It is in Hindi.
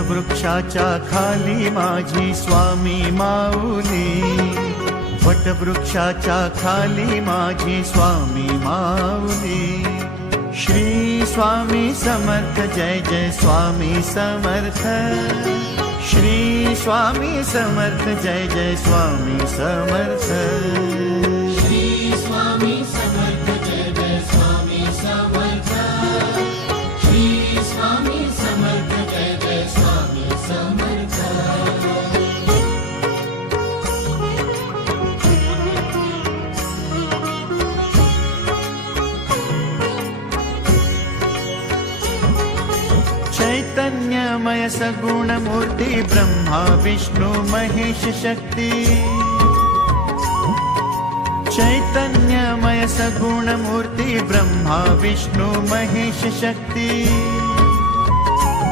वटवृक्षाच्या खाली माझी स्वामी माऊली, वटवृक्षाच्या खाली माझी स्वामी माऊली. श्री स्वामी समर्थ जय जय स्वामी समर्थ, श्री स्वामी समर्थ जय जय स्वामी समर्थ. श्री स्वामी समर्थ जय जय स्वामी समर्थ, श्री स्वामी समर्थ जय जय स्वामी समर्थ. चैतन्यमय सगुण मूर्ति ब्रह्मा विष्णु महेश शक्ति, चैतन्यमय सगुण मूर्ति ब्रह्मा विष्णु महेश शक्ति.